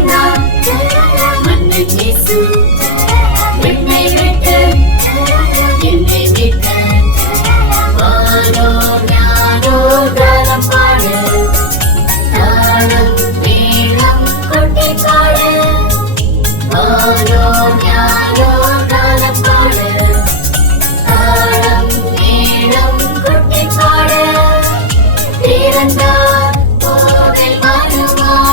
வந்தார் மன்னன் இயேசு என்னை விட்டு என்னை மீட்க வானோ ஞானோ தானம் பாடு தானம் மேளம் கொட்டி பாடு வானோ ஞானோ தானம் பாடு தானம் மேளம் கொட்டி பாடு பிறந்தார் கோவில் வருவார்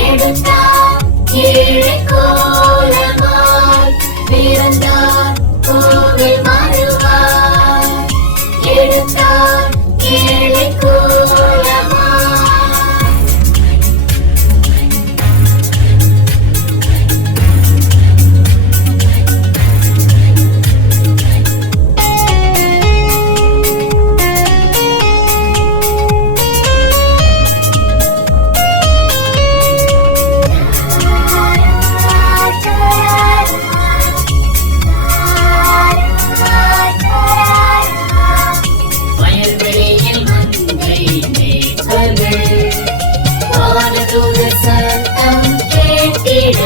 எடுத்தார் ஏழை கோலமாய் பிறந்தார் கோவில் வருவார் எடுத்தார் ஏழை கோலமாய் வயல்வெளியில் மந்தை மேய்ப்பர்கள் வானதூதர் சத்தம் கேட்டிட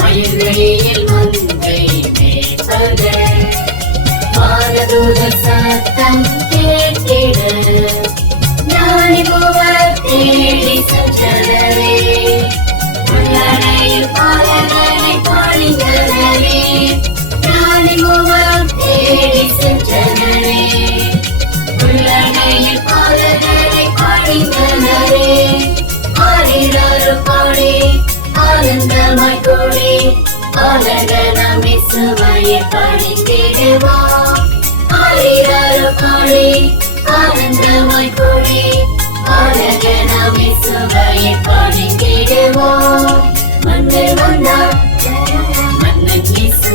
வயல்வெளியில் மந்தை மேய்ப்பர்கள் வானதூதர் சத்தம் கேட்டிட ஞானி மூவர் தேடி சென்றனரே உள்ளனையில் பாலகனை பாடிந்தனரே ஞானி மூவர் தேடி சென்றனரே உள்ளனையில் பாலகனை பாடிந்தனரே ஆடினாரு பாடி ஆனந்தமாய் கூடி பாலகனாம் இயேசுவையே பாடித்திடுவோம் ஆடினாரு பாடி ஆனந்தமாய் கூடி பாலகனாம் இயேசுவையே பாடித்திடுவோம் மன்னர் வந்தார் மன்னன் இயேசு